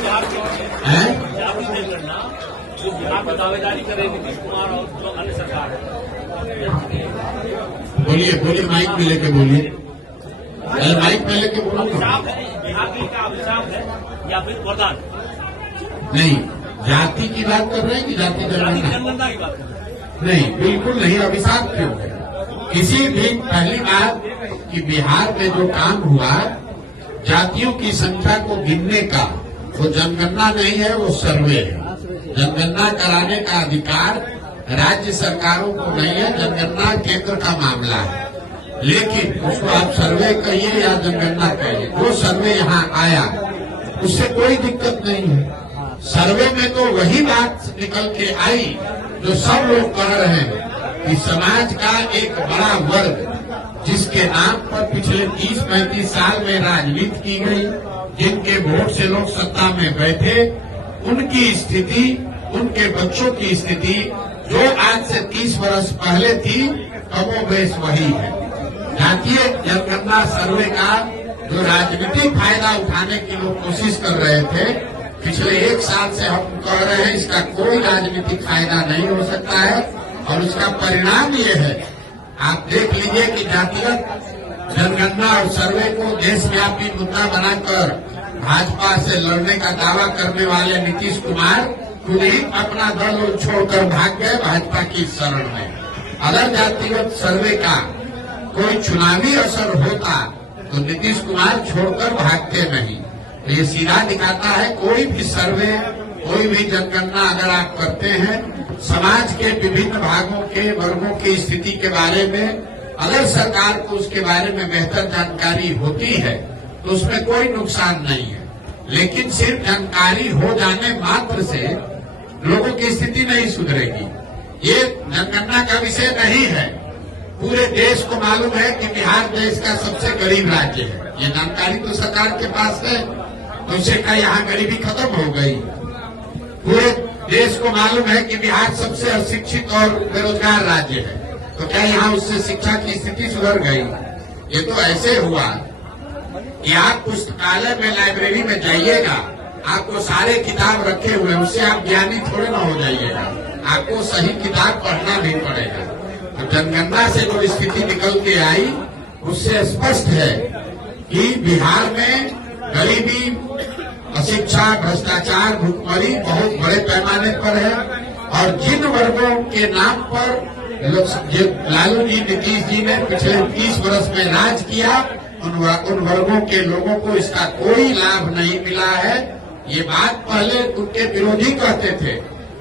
है। दावेदारी करे नीतीश कुमार और अन्य सरकार है। बोलिए बोलिए, माइक में लेके बोलिए, माइक में लेके बोलिए। बिहार के का अभिशाप है या फिर वरदान? नहीं, जाति की बात कर रहे हैं कि जाति जनगणना की बात कर रहे हैं? नहीं, बिल्कुल नहीं। अभिशाप क्यों है? किसी भी पहली बात कि बिहार में जो काम हुआ जातियों की संख्या को गिनने का, वो जनगणना नहीं है, वो सर्वे है। जनगणना कराने का अधिकार राज्य सरकारों को नहीं है, जनगणना केंद्र का मामला है। लेकिन उसको आप सर्वे कहिए या जनगणना कहिए, वो सर्वे यहाँ आया, उससे कोई दिक्कत नहीं है। सर्वे में तो वही बात निकल के आई जो सब लोग कह रहे हैं कि समाज का एक बड़ा वर्ग जिसके नाम पर पिछले 30-35 साल में राजनीति की गई, जिनके वोट से लोग सत्ता में बैठे, उनकी स्थिति, उनके बच्चों की स्थिति जो आज से 30 वर्ष पहले थी, कमोबेश वही है। जातीय जनगणना सर्वे का जो राजनीतिक फायदा उठाने की लोग कोशिश कर रहे थे, पिछले 1 साल से हम कह रहे हैं इसका कोई राजनीतिक फायदा नहीं हो सकता है। और उसका परिणाम ये है, आप देख लीजिए कि जातिगत जनगणना और सर्वे को देशव्यापी मुद्दा बनाकर भाजपा से लड़ने का दावा करने वाले नीतीश कुमार खुद ही अपना दल छोड़कर भाग गए भाजपा की शरण में। अगर जातिगत सर्वे का कोई चुनावी असर होता तो नीतीश कुमार छोड़कर भागते नहीं। तो ये सीधा दिखाता है, कोई भी सर्वे, कोई भी जनगणना अगर आप करते हैं, समाज के विभिन्न भागों के वर्गों की स्थिति के बारे में अगर सरकार को उसके बारे में बेहतर जानकारी होती है तो उसमें कोई नुकसान नहीं है। लेकिन सिर्फ जानकारी हो जाने मात्र से लोगों की स्थिति नहीं सुधरेगी। ये जनगणना का विषय नहीं है। पूरे देश को मालूम है कि बिहार देश का सबसे गरीब राज्य है। ये जानकारी तो सरकार के पास है, तो उससे क्या यहाँ गरीबी खत्म हो गई? पूरे देश को मालूम है कि बिहार सबसे अशिक्षित और बेरोजगार राज्य है, तो क्या यहाँ उससे शिक्षा की स्थिति सुधर गई? ये तो ऐसे हुआ कि आप पुस्तकालय में, लाइब्रेरी में जाइएगा, आपको सारे किताब रखे हुए, उससे आप ज्ञानी थोड़े ना हो जाइएगा, आपको सही किताब पढ़ना भी पड़ेगा। तो जनगणना से जो स्थिति निकल के आई उससे स्पष्ट है कि बिहार में गरीबी, अशिक्षा, भ्रष्टाचार, भुखमरी बहुत बड़े पैमाने पर है। और जिन वर्गों के नाम पर लालू जी, नीतीश जी ने पिछले 30 वर्ष में राज किया, उन वर्गों के लोगों को इसका कोई लाभ नहीं मिला है। ये बात पहले उनके विरोधी कहते थे।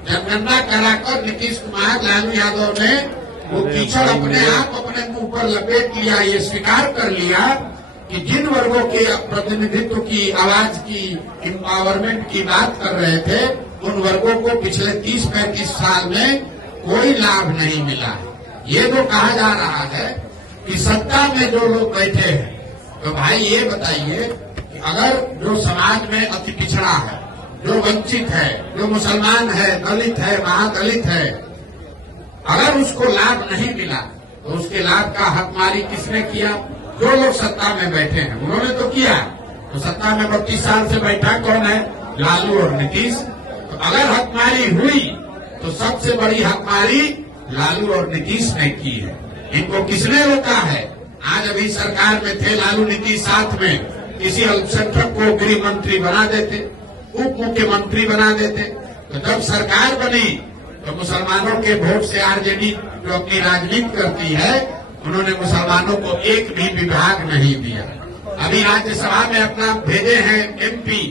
जनगणना कराकर नीतीश कुमार, लालू यादव ने वो कीचड़ अपने आप अपने मुंह पर लपेट लिया। ये स्वीकार कर लिया कि जिन वर्गों के प्रतिनिधित्व की, आवाज की, एम्पावरमेंट की बात कर रहे थे, उन वर्गों को पिछले 30-35 साल में कोई लाभ नहीं मिला। ये जो कहा जा रहा है कि सत्ता में जो लोग बैठे हैं, तो भाई ये बताइए कि अगर जो समाज में अति पिछड़ा है, जो वंचित है, जो मुसलमान है, दलित है, महादलित है, अगर उसको लाभ नहीं मिला तो उसके लाभ का हकमारी किसने किया? जो लोग सत्ता में बैठे हैं उन्होंने तो किया। तो सत्ता में 32 साल से बैठा कौन है? लालू और नीतीश। तो अगर हकमारी हुई तो सबसे बड़ी हकमारी लालू और नीतीश ने की है। इनको किसने रोका है? आज अभी सरकार में थे लालू नीतीश, साथ में किसी अल्पसंख्यक को गृह मंत्री बना देते, उप मुख्यमंत्री बना देते। तो जब सरकार बनी तो मुसलमानों के वोट से आरजेडी जो अपनी राजनीति करती है, उन्होंने मुसलमानों को एक भी विभाग नहीं दिया। अभी राज्यसभा में अपना भेजे हैं एमपी,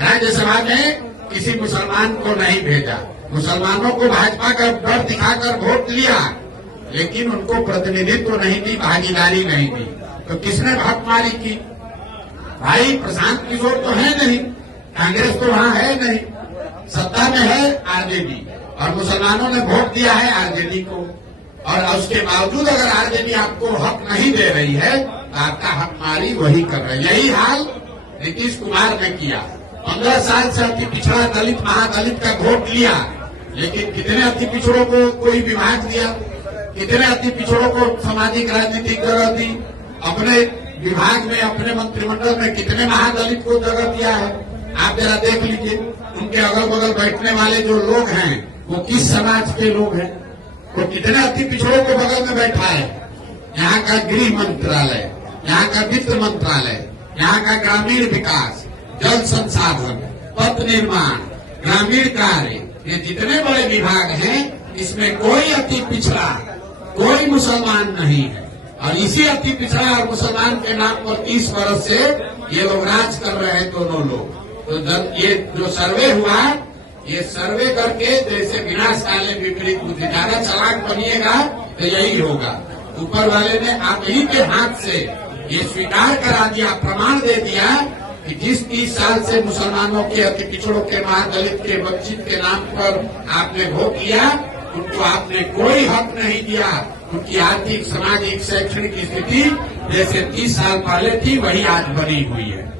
राज्यसभा में किसी मुसलमान को नहीं भेजा। मुसलमानों को भाजपा का डर दिखाकर वोट लिया, लेकिन उनको प्रतिनिधित्व नहीं दी, भागीदारी नहीं दी। तो किसने हकमारी की? भाई प्रशांत किशोर तो है नहीं, कांग्रेस तो वहाँ है नहीं, सत्ता में है आरजेडी, और मुसलमानों ने वोट दिया है आरजेडी को। और उसके बावजूद अगर आरजेडी आपको हक नहीं दे रही है तो आपका हकमारी वही कर रही है। यही हाल नीतीश कुमार ने किया। 15 साल से अति पिछड़ा दलित, महादलित का वोट लिया, लेकिन कितने अति पिछड़ों को कोई विभाग दिया? कितने अति पिछड़ों को सामाजिक राजनीतिक जगह दी? अपने विभाग में, अपने मंत्रिमंडल में कितने महादलित को जगह दिया है? आप जरा देख लीजिए उनके अगल बगल बैठने वाले जो लोग हैं वो किस समाज के लोग हैं। वो कितने अति पिछड़ों को बगल में बैठा है। यहाँ का गृह मंत्रालय, यहाँ का वित्त मंत्रालय, यहाँ का ग्रामीण विकास, जल संसाधन, पथ निर्माण, ग्रामीण कार्य, ये जितने बड़े विभाग हैं इसमें कोई अति पिछड़ा, कोई मुसलमान नहीं है। और इसी अति पिछड़ा और मुसलमान के नाम पर 30 वर्ष से ये लोग राज कर रहे हैं दोनों लोग। तो ये जो सर्वे हुआ, ये सर्वे करके जैसे विनाश काले विपरीत बुद्धि, ज्यादा चालाक बनिएगा तो यही होगा। ऊपर वाले ने आप ही के हाथ से ये स्वीकार करा दिया, प्रमाण दे दिया कि जिस 30 साल से मुसलमानों के अति पिछड़ों के, महादलित के, वंचित के नाम पर आपने वोट किया, उनको आपने कोई हक नहीं दिया। उनकी आर्थिक, सामाजिक, शैक्षणिक स्थिति जैसे 30 साल पहले थी वही आज बनी हुई है।